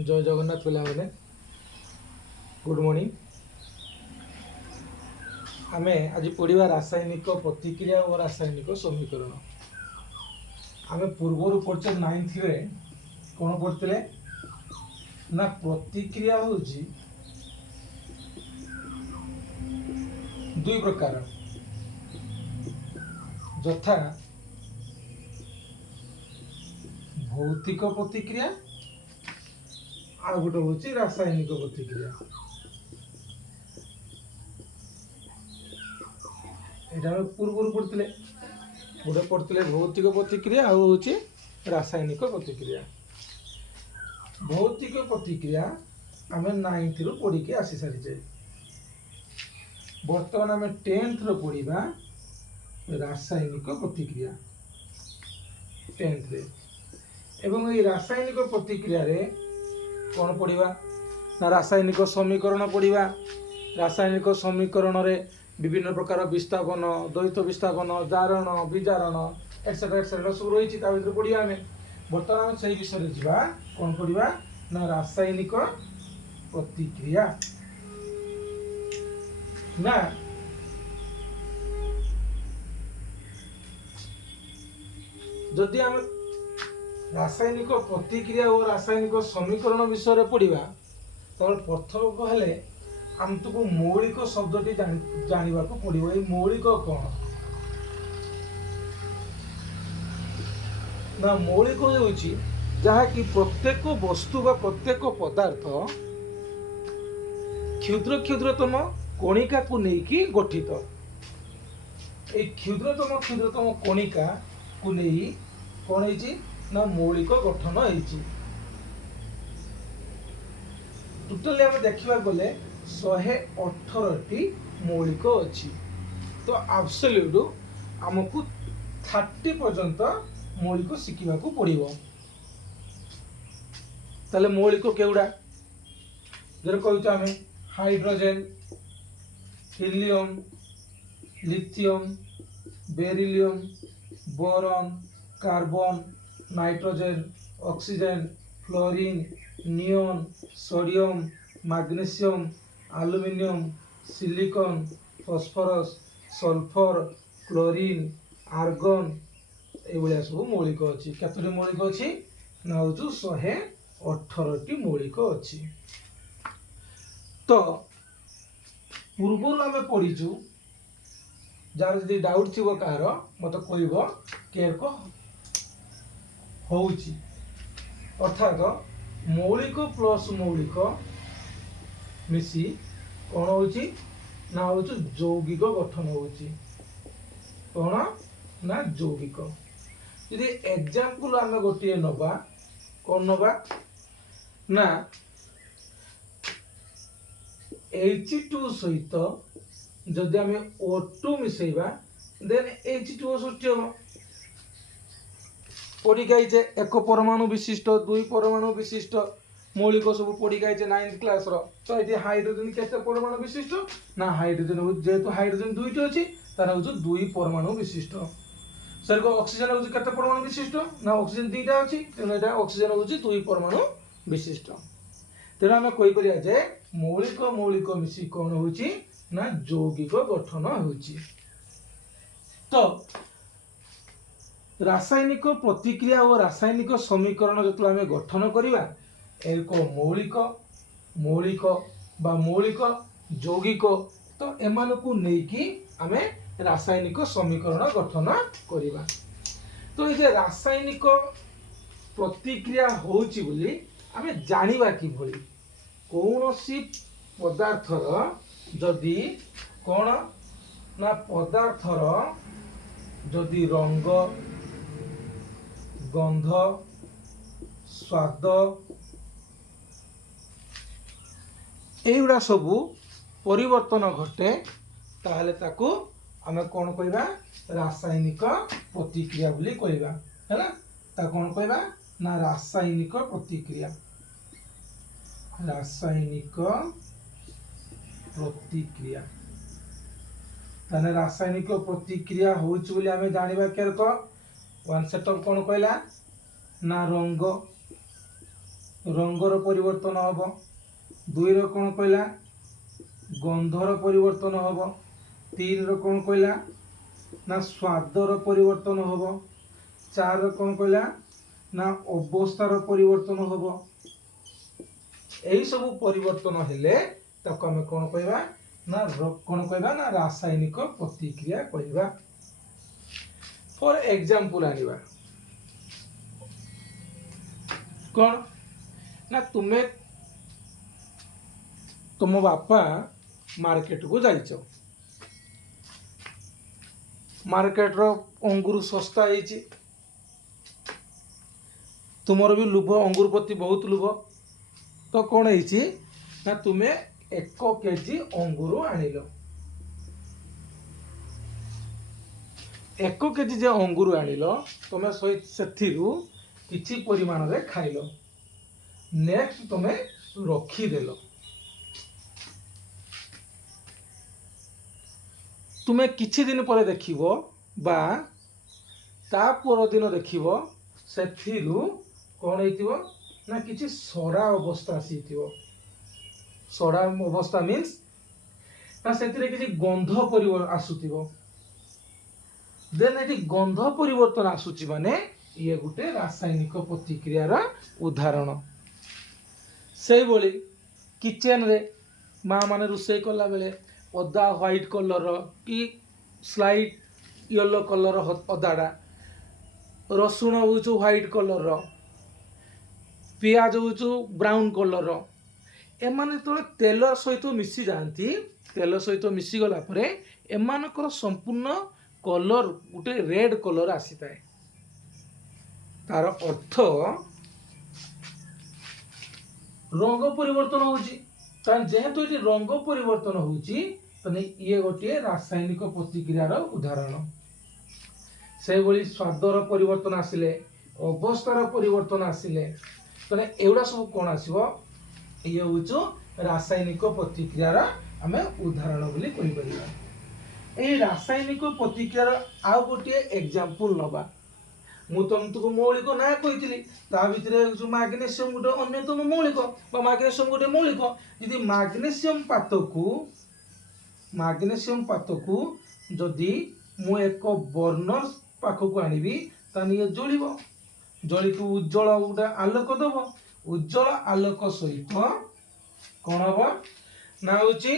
जय जगन्नाथ पिला मैंने गुड मॉर्निंग। आमे आज पढ़ा रासायनिक प्रतिक्रिया और रासायनिक समीकरण। आमे पूर्वर पढ़े 9th रे कौन पढ़ते ना प्रतिक्रिया होची दुई प्रकार यथा भौतिक प्रतिक्रिया आ गोटे हूँ रासायनिक प्रतिक्रिया। यहाँ पूर्व पढ़ते गोटे पढ़ते भौतिक प्रतिक्रिया आ हूँ रासायनिक प्रतिक्रिया। भौतिक प्रतिक्रिया आम 9th रु पढ़ी के आसी सारी। बर्तमान आम 10th रु पढ़ा रासायनिक प्रतिक्रिया 10th रे। एवं ये रासायनिक प्रतिक्रिया रे कौन पढ़ा ना रासायनिक समीकरण पढ़ा। रासायनिक समीकरण रे विभिन्न प्रकार विस्थापन द्वैत विस्थापन जारण विजारण एक्सेट्रा एक्सेट्रा सब रही पढ़ा। आम बर्तमान से विषय जा कौन पढ़ा ना रासायनिक प्रतिक्रिया ना जदि आम रासायनिक प्रतिक्रिया और रासायनिक समीकरण विषय पढ़ा तो प्रथम कहले आम तुमको मौलिक शब्दटी जानवा पड़ो। ये मौलिक कौन ना मौलिक हो कि प्रत्येक वस्तु बा प्रत्येक पदार्थ क्षुद्र क्षुद्रतम कणिका को लेकिन गठित। ये क्षुद्रतम कणिका को नहीं कौन है ना मौलिक गठन है। टोटाली आम देखा गले 118 मौलिक अच्छी तो एब्सोल्यूट आमको 30 पर्यंत मौलिक शिखा पड़ो। ताले मौलिक केउड़ा जर कहूँ आम hydrogen helium lithium beryllium boron carbon nitrogen oxygen fluorine neon sodium magnesium aluminium silicon phosphorus sulphur chlorine argon ये सब मौलिक अच्छी। केतोटी मौलिक अच्छी ना हूँ 118 मौलिक अच्छी। तो पूर्व आम पढ़ीचु जार जदि डाउट थी कहार मत कह केयर को होउची अर्थात मौलिक प्लस मौलिक मिसी कौन होउची ना हूँ यौगिक गठन होउची। कौन ना यौगिक। यदि एग्जांपल आम गोटे नवा कौन नवा ना H2 सहित जदि आम O2 मिसेबा देन H2O सृष्टि हम पढ़ी गाइचे एक परमाणु विशिष्ट दुई परमाणु विशिष्ट मौलिक सब पढ़ी गाइचे 9th क्लास रो। तो ये हाइड्रोजन केते परमाणु विशिष्ट ना हाइड्रोजन जेहेतु हाइड्रोजन दुईटी अच्छी तार हूँ 2 परमाणु विशिष्ट। सर को ऑक्सीजन हूँ केते परमाणु विशिष्ट ना ऑक्सीजन 2टा अच्छी तेणु यहाँ ऑक्सीजन हूँ 2 परमाणु विशिष्ट। तेणु आम कहीपर जे मौलिक मौलिक मिसी कौन हूँ ना यौगिक गठन हो। तो रासायनिक प्रतिक्रिया और रासायनिक समीकरण जो आम गठन करवा एक मौलिक मौलिक बा मौलिक यौगिक तो एमान को लेकिन आम रासायनिक समीकरण गठन करवा। तो ये रासायनिक प्रतिक्रिया होची बोली आम जानिबा कि भली कौन सी पदार्थर जदि कौन ना पदार्थर जदि रंग गंध स्वाद एगुड़ा सबू परिवर्तन घटे ताहले ताकू आमे कौन कहबा रासायनिक प्रतिक्रिया बोली कहबा हैला। ता कौन कहबा ना रासायनिक प्रतिक्रिया। रासायनिक प्रतिक्रिया ताने रासायनिक प्रतिक्रिया होउछ बोली आमे जानिबा केर को वन सेटअप कौन कहला ना रंग रंगर परिवर्तन हम। 2 रो कौन कहला गंधर परिवर्तन हम। 3 रो कौन कहला ना स्वादर परिवर्तन हम। 4 रो कौन कहला ना अवस्थार परिवर्तन हम। यही सब परिवर्तन हेले ताको आमे कौन कहबा ना कौन कहबा ना रासायनिक प्रतिक्रिया कहबा। फॉर एग्जांपल आनिबा कौन ना तुमे तुम बापा मार्केट को जाइछ। मार्केट रो अंगूर सस्ता है। तुमर भी लुभ अंगूर प्रति बहुत लुभ तो कौन है ना तुम्हें 1 केजी अंगूर आनिल। 1 केजी जे अंगूर आनिल तुम्हें से किछि परिमाण रे खाइल। नेक्स्ट तुम्हें रखीदेल। तुम्हें किछि दिन पर देखिबो बा ता पर दिन देखिबो सेथिरु कौन हेतिबो ना किछि सड़ा अवस्था आसीथिबो। सड़ा अवस्था मीन्स ना सेतिरे किछि गंध परिवर्तन आसुथिबो। देन एटी गंध परिवर्तन आसुची माने ये गुटे रासायनिक प्रतिक्रियार उदाहरण। से बोली किचन रे माँ माने रोषेई कला बेले अदा व्हाइट कलर कि स्लाइट येलो कलर अदाड़ा, रसुण हूँ व्हाइट कलर, पियाज हूँ ब्राउन कलर। एमाने तो तेल सहित मिसी जाती। तेल सहित मिसी गला परे एमानकर संपूर्ण कलर गोटे रेड कलर आसी थाए। तार अर्थ रंग परिवर्तन होची। जेहेतु ये रंग परिवर्तन होची तने ये गोटे रासायनिक प्रतिक्रियार उदाहरण। से भली स्वादर परिवर्तन आसिले, अवस्थार परिवर्तन आसिले तने एउडा सब कोन आसीबो ये होचो रासायनिक प्रतिक्रियार आमे उदाहरण बोली कहि परिबा। ए रासायनिक प्रतिक्रियार आउ गोटे एग्जांपल नबा। मु तुमको मौलिक ना कहितली ता भितरे जो मैग्नीशियम गोटे अन्यतम मौलिक बा मैग्नीशियम गोटे मौलिक। यदि मैग्नीशियम पातकू जदि मु एक बर्नर पाखक आनिबी तानी ये जळिबो। जळिक उज्जवल गोटे आलोक दब। उज्जवल आलोक सहित कौन हम ना होची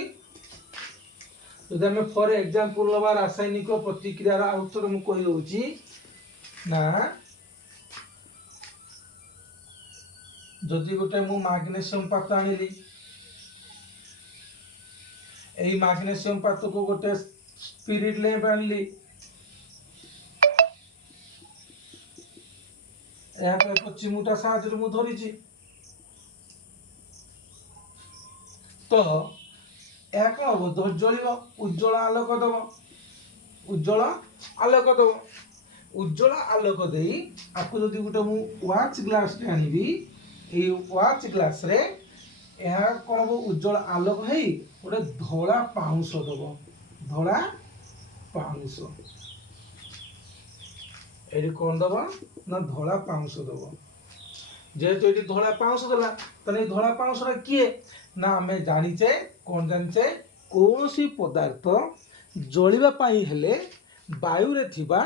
जदि आमे फॉर एग्जांपल नबा रासायनिक प्रतिक्रियार आउथर मु कहि होची ना जदि गोटे मु मैग्नीशियम पात आनिली एई मैग्नीशियम पात को गोटे स्पिरिट लैंप आनिली यहाँ एक चिमुटा साहाଯ୍ୟରେ मु धरिची तो यह कौन हम जलिब उज्जवल आलोक दब। उज्जवल आलोक दब। उज्जवल आलोक दे आपको जदि गोटे मु वाच ग्लास टे आनिबी ए वाच ग्लास रे यह कौन हम उज्जवल आलोक है गोटे धला पाउंस दब। धला पाउंस ये कौन दब ना धला पाउंस दब। जेहेतु ये धला पाउंस दला तने धला पाउंस रे किए ना आमे जानिचे कौन जानिचे कौनसी पदार्थ जलिबा पाई हेले वायु रे थिबा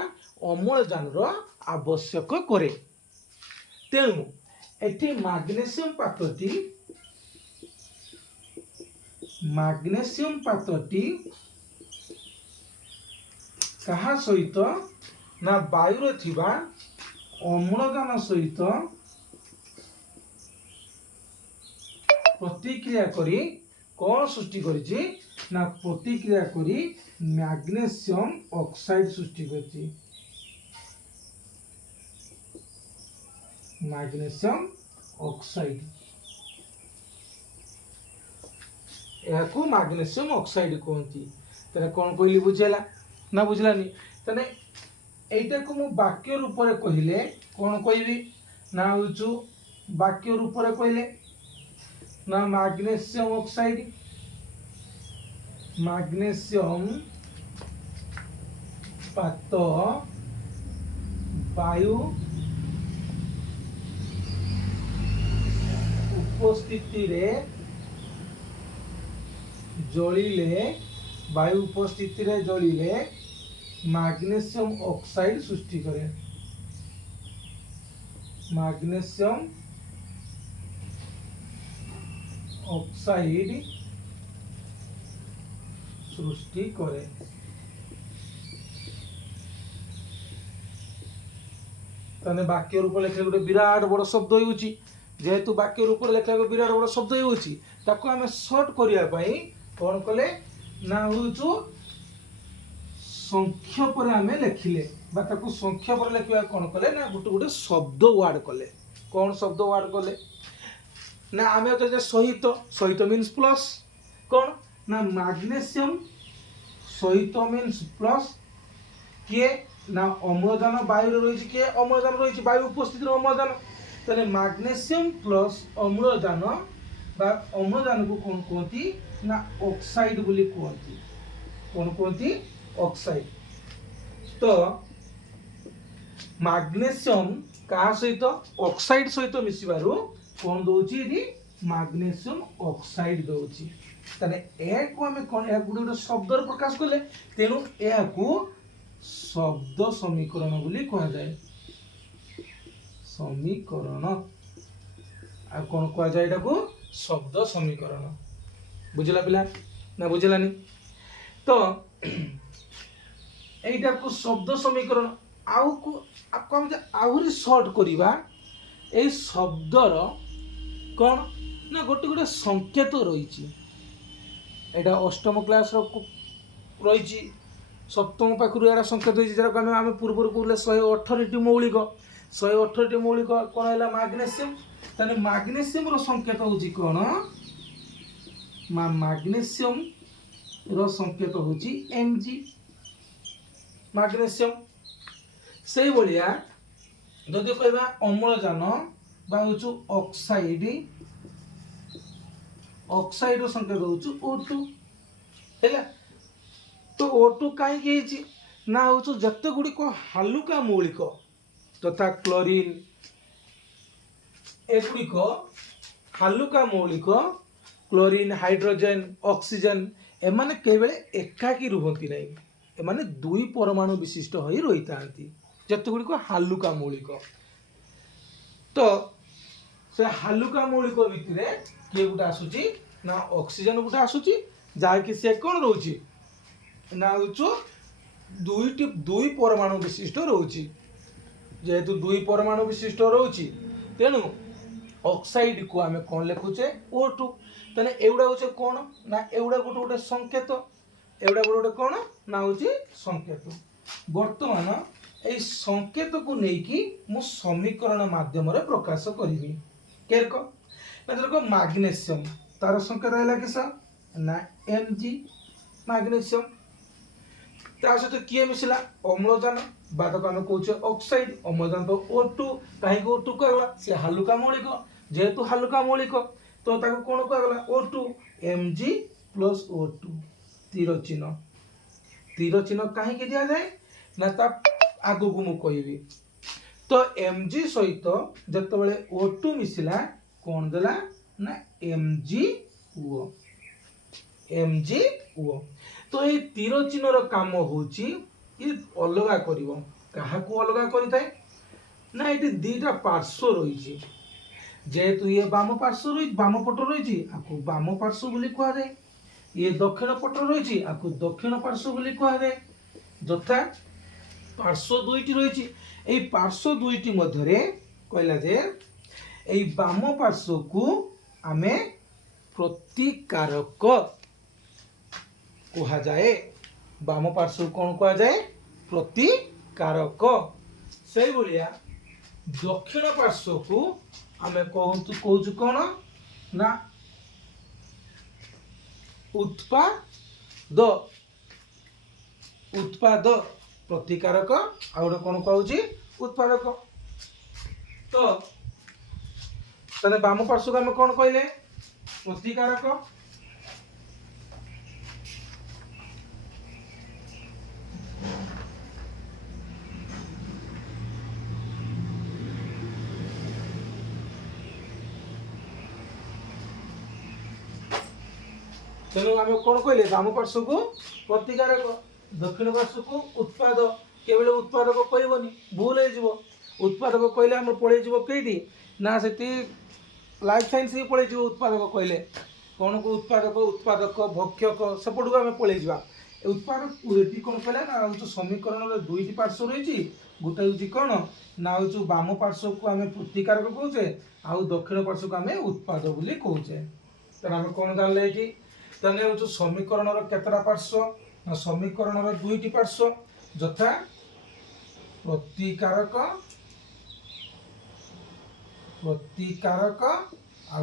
अम्लजान रो आवश्यक करे। तेणु एटी मैग्नीशियम पात्रटी कहा सहित ना वायु रे थिबा अम्लजान सहित प्रतिक्रिया करी कौन सृष्टि करिछि ना प्रतिक्रिया करी मैग्नीशियम ऑक्साइड सृष्टि करिछि। मैग्नीशियम ऑक्साइड याकू मैग्नीशियम ऑक्साइड कहती। तने कौन कहली बुझेला ना बुझलानी तने एटा को मु वाक्य रूप रे कहिले कौन कहबी ना होचु वाक्य रूप रे कहिले ना मैग्नीशियम ऑक्साइड मैग्नीशियम पात वायु उपस्थिति जलिले वायु उपस्थिति रे जलिले मैग्नीशियम ऑक्साइड सृष्टि करे। मैग्नीशियम ऑक्साइड सृष्टि करे। ताने वाक्य रूप लेखा गोटे विराट बड़ शब्द होउची, जेहेतु वाक्य रूप लेखा विराट बड़ शब्द होउची ताको आमे शॉर्ट करिया पई कोन कले ना होउचो संख्या पर आमे लिखिले बा ताको संख्या पर लिखिया कोन कले ना गोटे गोटे शब्द वर्ड कले। कोन शब्द वर्ड कले ना आमे तो जे सहित सहित मीन्स प्लस कोन ना मैग्नीशियम सहित मीन्स प्लस किए ना अम्लजान वायु रही किए अम्लजान रही वायु उपस्थित अम्लजान ताले मैग्नीशियम प्लस अम्लजान बा अम्लजान को कौन कहती ना ऑक्साइड बोली कहती। कौन कहती ऑक्साइड। तो मैग्नीशियम का सहित ऑक्साइड सहित मिसिबारु कौन दउची री मैग्नीशियम ऑक्साइड दउची। ताने ए को हमें कोन ए गुड शब्द प्रकाश करले तेनु ए को शब्द समीकरण बोली कहा जाए। समीकरण आ कौन कहा जाए एटा को शब्द समीकरण। बुझला पिला ना बुझलानी। तो एटा को शब्द समीकरण आउ को हम आहुरी शॉर्ट करिबा ए शब्दर कौन ना गोटे गोटे संकेत रही। एटा अष्टम क्लास रही सप्तम पाखु एटा संकेत होती जरा आम पूर्व कहले 118 मौलिक 118 मौलिक कौन है मैग्नीशियम ताने मैग्नीशियम रो संकेत होची कौन मैग्नीशियम रो संकेत होची Mg मैग्नीशियम। से भलिया जदि कहबा अम्लजान बा होचु ऑक्साइड ऑक्साइड रो संकेत होचु O2 हैला। तो O2 कहीं की ना होचु जत्ते गुडी को हलुका मौलिक तथा क्लोरीन एगुडी को हलुका मौलिक क्लोरीन हाइड्रोजन ऑक्सीजन एमाने केवल एकाकी रुहंती नहीं एमाने दुई परमाणु विशिष्ट होई रहितांती जत्ते गुडी को हलुका मौलिक। तो से हलुका मौलिक भितरे किए गुटा आसुची ना ऑक्सीजन गुटा आसुची जा कि से कोन रहउची ना होचो दुई परमाणु विशिष्ट रहउची। जेहेतु दुई परमाणु विशिष्ट रहउची तेनु ऑक्साइड को आमे कोन लेखुचे O2 तने एउडा होचे कोन ना एउडा गोटे गोटे संकेत एउडा गोटे गोटे कोन ना होची संकेत। वर्तमान ए संकेत को नेकी मु समीकरण माध्यम रे प्रकाश करिवि केरको ना देखो मैग्नीशियम तार संकेत आइला किसा ना Mg मैग्नीशियम ता सहित किए मिसला अम्लजान बात को आम कहूँ ऑक्साइड अम्लजान तो O2 कहीं O2 कहला से हलुका मौलिक जेहेतु हलुका मौलिक तो ताको कौन कहला O2 Mg प्लस O2 तीर चिन्ह कहीं दिया जाए ना ता आगु को मु कहबी। तो Mg सहित जते बेले O2 मिसला कौन देला ना MgO MgO। तो ये तीर चिन्ह रो काम होची ये अलगा करिवो काहा को अलगा करिताय ना एटी दीटा पार्श्व रही जेहेतु ये बाम पार्श्व रही बाम पट रही आपको बाम पार्श्व बोली कहा जाए ये दक्षिण पट रही आपको दक्षिण पार्श्व बोली कहा जाए। यथा पार्श्व दुईटी रही ए पार्श्व दुईटी मध्यरे कहला जे ए बाम पार्श्व को आमे प्रतिकारक कहा जाए। बाम पार्श्व कौन कहा जाए प्रतिकारक। से भलिया दक्षिण पार्श्व को आमे कहूँ कौन ना उत्पाद उत्पाद प्रतिकारक आ कौन कहूँ उत्पादक। तो तने बाम पार्श्व को आमे कौन कहले प्रतिकारक। तेणु आम कौन कहले बाम पार्श्व को प्रतिकारक दक्षिण पार्श्व को उत्पाद केवल उत्पादक कहबनी भूल हो उत्पादक कहले आम पड़े कईटी ना से लाइफ साइंस ही पड़े उत्पादक कहले कौन को उत्पादक भक्षक सेपट को आम पड़े उत्पादक कौन कहला ना हूँ समीकरण दुईटी पार्श्व रही गोटे हूँ कौन ना हूँ बाम पार्श्व को आम प्रतिकारक कहे आउ दक्षिण पार्श्व को आम उत्पाद बोली कहे तेना आम कौन जानले ये तेने हूँ समीकरण केतटा पार्श्व ना समीकरण दुईटी पार्श्व यथा प्रतिकारक आ